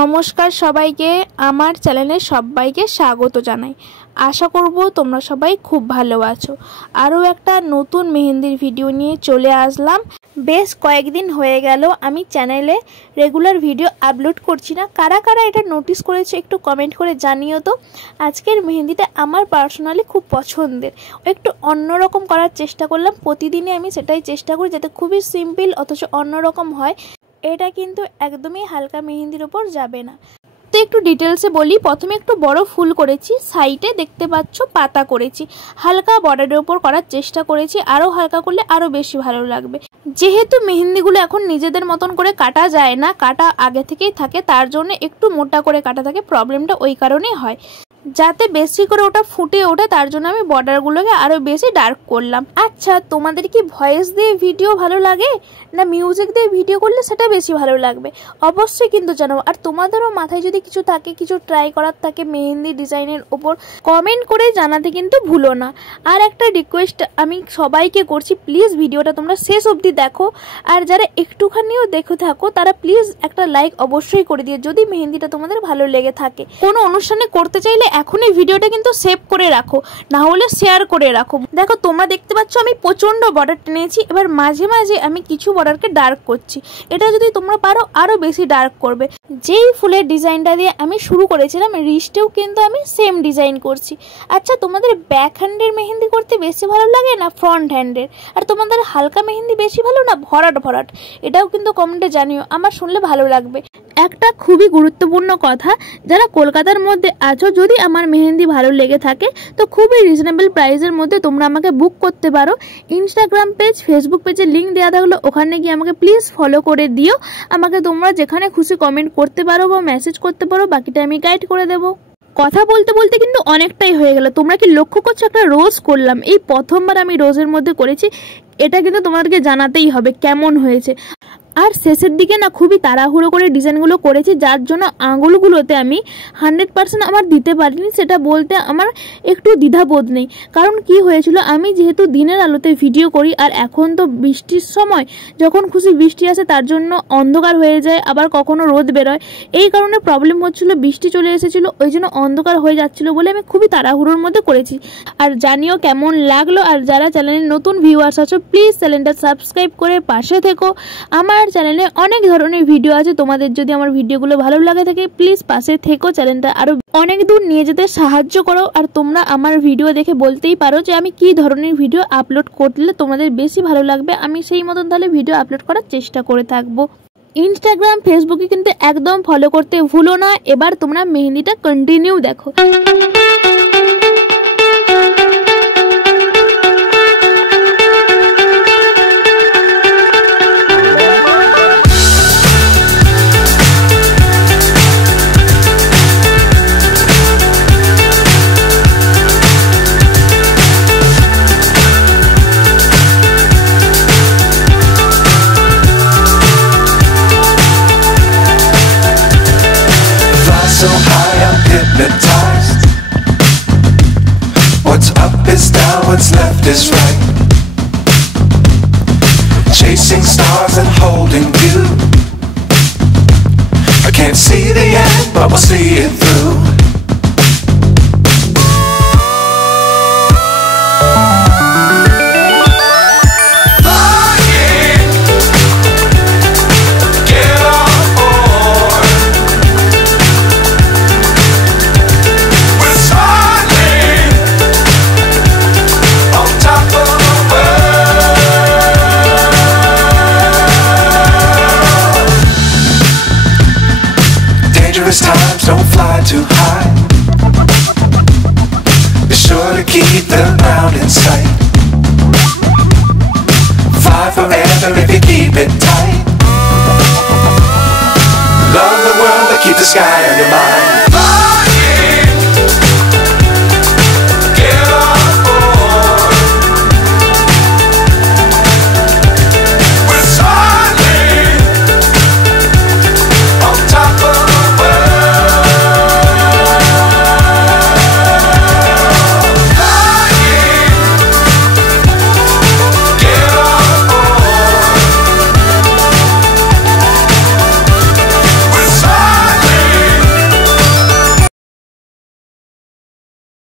নমস্কার সবাইকে, আমার চ্যানেলে সবাইকে স্বাগত জানাই। আশা করব তোমরা সবাই খুব ভালো আছো। আরও একটা নতুন মেহেন্দির ভিডিও নিয়ে চলে আসলাম। বেশ কয়েকদিন হয়ে গেল আমি চ্যানেলে রেগুলার ভিডিও আপলোড করছি না। কারা কারা এটা নোটিস করেছে একটু কমেন্ট করে জানিও তো। আজকের মেহেন্দিটা আমার পার্সোনালি খুব পছন্দের, একটু অন্যরকম করার চেষ্টা করলাম। প্রতিদিনই আমি সেটাই চেষ্টা করি যাতে খুবই সিম্পল অথচ অন্যরকম হয়। এটা কিন্তু একদমই হালকা মেহেন্দির ওপর যাবে না। তো একটু ডিটেলসে বলি। প্রথমে একটু বড় ফুল করেছি, সাইডে দেখতে পাচ্ছ পাতা করেছি। হালকা বর্ডারের ওপর করার চেষ্টা করেছি, আরও হালকা করলে আরও বেশি ভালো লাগবে। যেহেতু মেহেন্দিগুলো এখন নিজেদের মতন করে কাটা যায় না, কাটা আগে থেকেই থাকে, তার জন্য একটু মোটা করে কাটা থাকে। প্রবলেমটা ওই কারণেই হয়, যাতে বেশি করে ওটা ফুটে ওঠে, তার জন্য আমি বর্ডারগুলোকে আরও বেশি ডার্ক করলাম। আচ্ছা, তোমাদের কি ভয়েস দিয়ে ভিডিও ভালো লাগে না মিউজিক দিয়ে ভিডিও করলে সেটা বেশি ভালো লাগবে? অবশ্যই কিন্তু জানাবো। আর তোমাদেরও মাথায় যদি কিছু থাকে, কিছু ট্রাই করার থাকে মেহেন্দি ডিজাইনের ওপর, কমেন্ট করে জানাতে কিন্তু ভুলো না। আর একটা রিকোয়েস্ট আমি সবাইকে করছি, প্লিজ ভিডিওটা তোমরা শেষ অবধি দেখো। আর যারা একটুখানিও দেখে থাকো তারা প্লিজ একটা লাইক অবশ্যই করে দিও যদি মেহেন্দিটা তোমাদের ভালো লেগে থাকে। কোনো অনুষ্ঠানে করতে চাইলে এখনই ভিডিওটা কিন্তু সেভ করে রাখো, না হলে শেয়ার করে রাখো। দেখো তোমরা দেখতে পাচ্ছ আমি প্রচন্ড বর্ডার টেনেছি। এবার মাঝে মাঝে আমি কিছু বর্ডারকে ডার্ক করছি। এটা যদি তোমরা পারো আরো বেশি ডার্ক করবে। যেই ফুলের ডিজাইনটা দিয়ে আমি শুরু করেছিলাম, রিস্টেও কিন্তু আমি সেম ডিজাইন করছি। আচ্ছা, তোমাদের ব্যাক হ্যান্ডের মেহেন্দি করতে বেশি ভালো লাগে না ফ্রন্ট হ্যান্ডের? আর তোমাদের হালকা মেহেন্দি বেশি ভালো না ভরাট ভরাট? এটাও কিন্তু কমেন্টে জানিও, আমার শুনলে ভালো লাগবে। একটা খুবই গুরুত্বপূর্ণ কথা, যারা কলকাতার মধ্যে আছো, যদি আমার মেহেন্দি ভালো লেগে থাকে তো খুবই রিজনেবল প্রাইসের মধ্যে তোমরা আমাকে বুক করতে পারো। ইনস্টাগ্রাম পেজ, ফেসবুক পেজের লিঙ্ক দেওয়া থাকলো, ওখানে গিয়ে আমাকে প্লিজ ফলো করে দিও। আমাকে তোমরা যেখানে খুশি কমেন্ট করতে পারো বা মেসেজ করতে পারো, বাকিটা আমি গাইড করে দেবো। কথা বলতে বলতে কিন্তু অনেকটাই হয়ে গেল। তোমরা কি লক্ষ্য করছো একটা রোজ করলাম, এই প্রথমবার আমি রোজের মধ্যে করেছি। এটা কিন্তু তোমাদেরকে জানাতেই হবে কেমন হয়েছে। আর শেষের দিকে না খুবই তাড়াহুড়ো করে ডিজাইনগুলো করেছি, যার জন্য আঙুলগুলোতে আমি 100% আমার দিতে পারিনি। সেটা বলতে আমার একটু দ্বিধাবোধ নেই। কারণ কি হয়েছিল, আমি যেহেতু দিনের আলোতে ভিডিও করি, আর এখন তো বৃষ্টির সময়, যখন খুশি বৃষ্টি আসে তার জন্য অন্ধকার হয়ে যায়, আবার কখনো রোদ বেরোয়। এই কারণে প্রবলেম হচ্ছিল, বৃষ্টি চলে এসেছিলো, ওই জন্য অন্ধকার হয়ে যাচ্ছিলো বলে আমি খুবই তাড়াহুড়োর মধ্যে করেছি। আর জানিও কেমন লাগলো। আর যারা চ্যানেলে নতুন ভিউয়ার্স আছো, প্লিজ চ্যানেলটা সাবস্ক্রাইব করে পাশে থেকো। আমার চ্যানেলে অনেক ধরনের ভিডিও আছে, তোমাদের যদি আমার ভিডিওগুলো ভালো লাগে থাকে প্লিজ পাশে থেকো, চ্যানেলটা আরো অনেক দূর নিয়ে যেতে সাহায্য করো। আর তোমরা আমার ভিডিও দেখে বলতেই পারো যে আমি কি ধরনের ভিডিও আপলোড করলে তোমাদের বেশি ভালো লাগবে, আমি সেই মতন তাহলে ভিডিও আপলোড করার চেষ্টা করে থাকবো। ইনস্টাগ্রাম, ফেসবুকে কিন্তু একদম ফলো করতে ভুলো না। এবার তোমরা মেহেন্দিটা কন্টিনিউ দেখো। So high, I'm hypnotized. What's up is down, what's left is right. Chasing stars and holding you. I can't see the end, but we'll see it through. Times don't fly too high. Be sure to keep the ground in sight. Fly forever if you keep it tight.